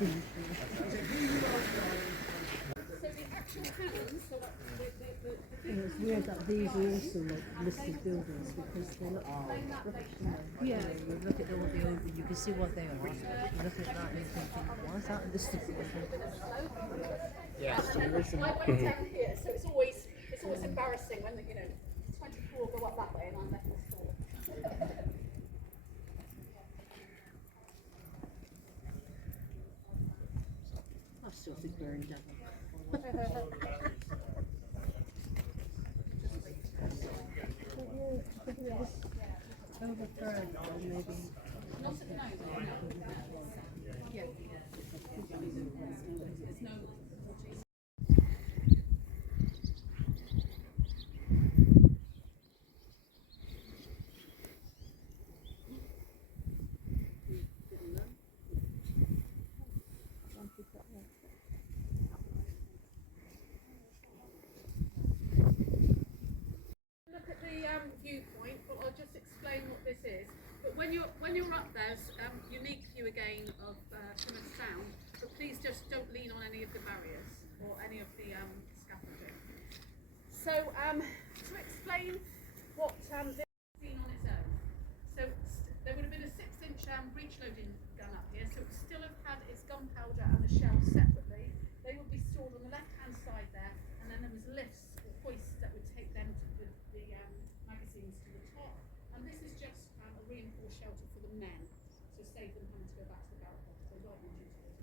It's weird that these are also like listed buildings because they look Yeah, you look at all the open, you can see what they are. You look at that and you're thinking, why is that listed building? Yes. I went down here, so it's always embarrassing when 24 go up that way and I'm left with 4. I still think we're in Devon. Overthrown, or maybe. Not at the moment. Yeah. There's no. Look at the viewpoint, but I'll just explain what this is. But when you're up there, unique view again of Plymouth Sound. But please just don't lean on any of the barriers or any of the scaffolding. So to explain what this has seen on its own. So there would have been a 6-inch breech loading gun up here. So it would still have had its gunpowder and the shells separately. They would be stored on the left-hand side there, and then there was lifts or hoists that would take them to the magazines to the top. And this is just a reinforced shelter for the men, to save them having to go back to the barrel box. They won't reduce it.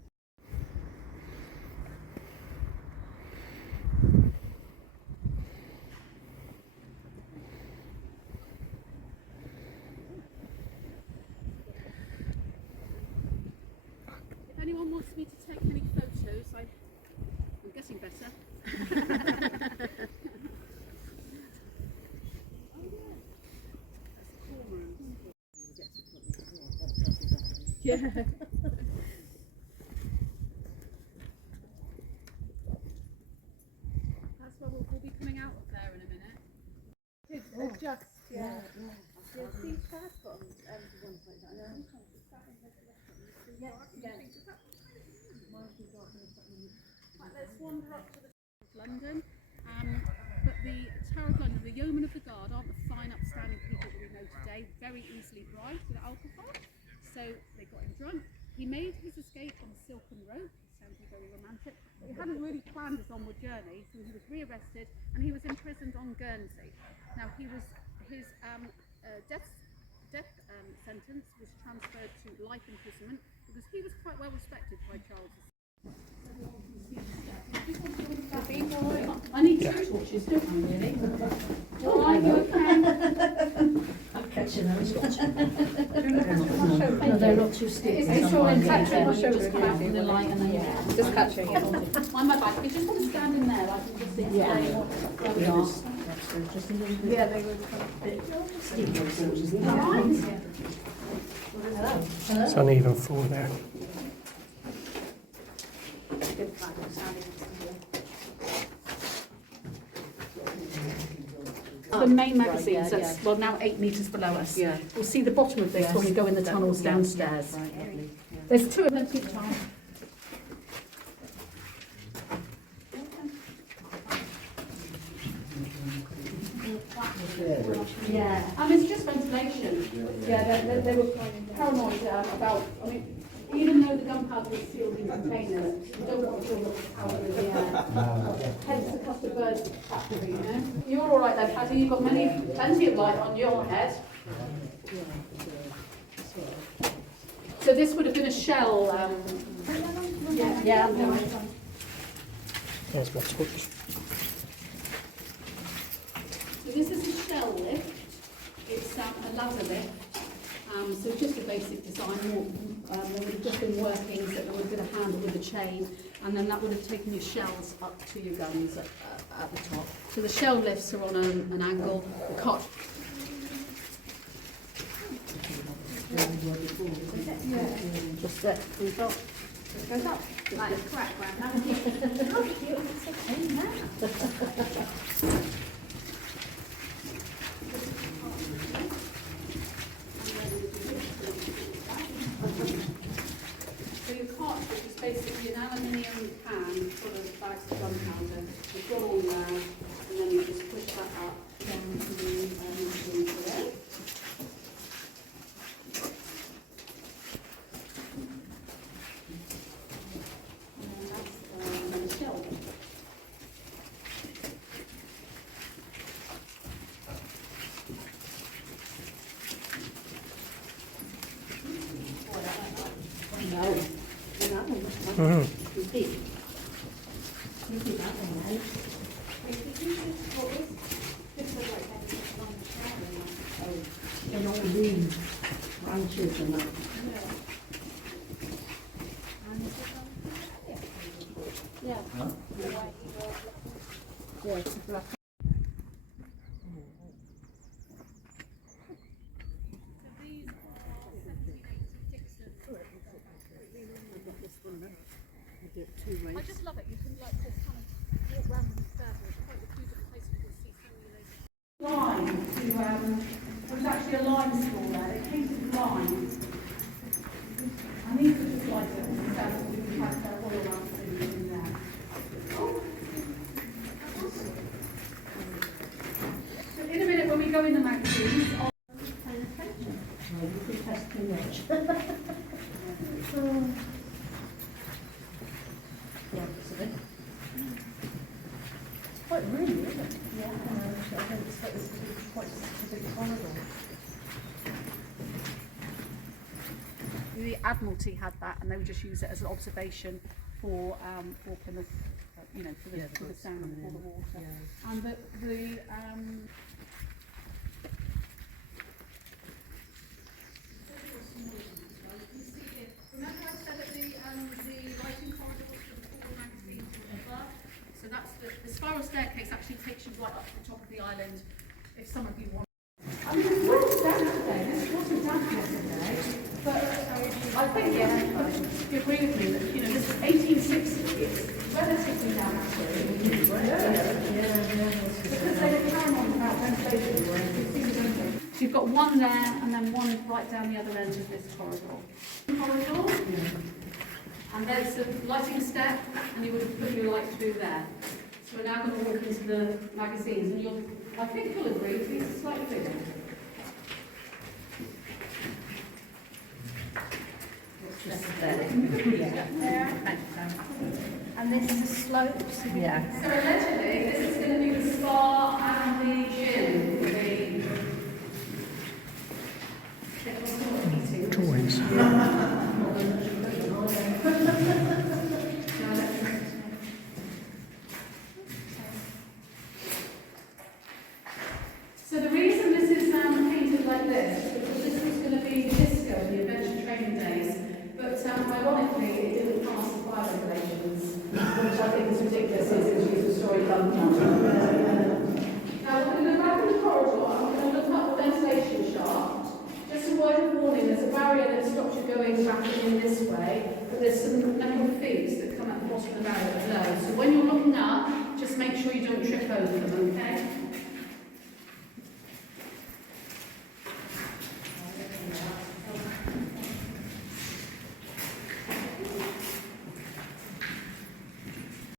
If anyone wants me to take any photos, I'm getting better. Yeah. That's where we'll be coming out of there in a minute. Adjust, yeah. See, first bottom one point that. Right, let's wander up to the London. But the Tower of London, the Yeomen of the Guard aren't the fine, upstanding people that we know today. Very easily bribed with alcohol. So they got him drunk. He made his escape on a silken rope. Sounding very romantic. But he hadn't really planned his onward journey, so he was rearrested and he was imprisoned on Guernsey. Now his death sentence was transferred to life imprisonment because he was quite well respected by Charles. I need 2 torches, don't I, really? Are you okay? I'm catching those. No, they're not too stiff. It's all in touch with my Just shoulder. come out from the light and then Just catching it. Mind my back. If you just want to stand in there, I can just see where we are. just a little bit. Yeah, they were It's uneven floor there. The main magazines, that's well now 8 metres below us. Yeah. We'll see the bottom of this when we go in the tunnels downstairs. Right, lovely. There's 2 of them each time. Yeah, it's just ventilation. Yeah, they were paranoid about. I mean, even though the gunpowder was sealed in containers, you don't want to feel the powder in the air. Hence the cluster bird factory, you know. You're all right there, Paddy. You've got plenty of light on your head. So this would have been a shell. Yeah. There's my torch. So this is a shell lift. It's a ladder lift. So just a basic design. There would have just been workings that there would have been a handle with a chain, and then that would have taken your shells up to your guns at the top. So the shell lifts are on an angle. The cot. Just that we got. Goes up. That is correct, Graham. So your cart is aluminium pan full of bags of gunpowder. You've got all there, and then you just push that up down to the tray. And that's the shell. No, that one was much Mhm. too big. Maybe that one, right? Oh, they're not green branches and that. Yeah. Yeah, it's black. I just love it. You can like just kind of walk around in the circle. It's quite a few different places you can see so many Lime to, there was actually a lime store there, they painted lime. And these are just like it, we can have their oil lamps in there. So in a minute when we go in the magazines, I'll Paying attention. No, you think that's too much. Yeah, it's a bit. It's quite roomy, isn't it? Yeah. I think it's quite a big corridor. The Admiralty had that, and they would just use it as an observation for Plymouth, you know, for the sound and for the water. Yeah. And remember I said that the writing corridors for the four magazines were above? So that's the spiral staircase actually takes you right up to the top of the island if some of you want. I mean, it's well damp today, this wasn't damp yesterday, but I think, you agree with me that, you know, this is 1860, it's relatively damp actually. Because they were paranoid about ventilation. So you've got one there and then one right down the other end of this corridor. And there's a lighting step, and you would have put your light through there. So we're now going to walk into the magazines, and you'll, I think you'll agree, these are slightly bigger. And this is the slopes. Yeah. So allegedly, this is going to be the spa and the gym. Toys. So the reason this is painted like this, because this was going to be disco, the adventure training days, but ironically it didn't pass the fire regulations, which I think is ridiculous, is use a story done. Now we're going to go back in the corridor and we're going to look up the ventilation shaft. Just a word of warning, there's a barrier that stops you going back in this way, but there's some metal feet that come at the bottom of the barrier that are low. So when you're looking up, just make sure you don't trip over them, okay?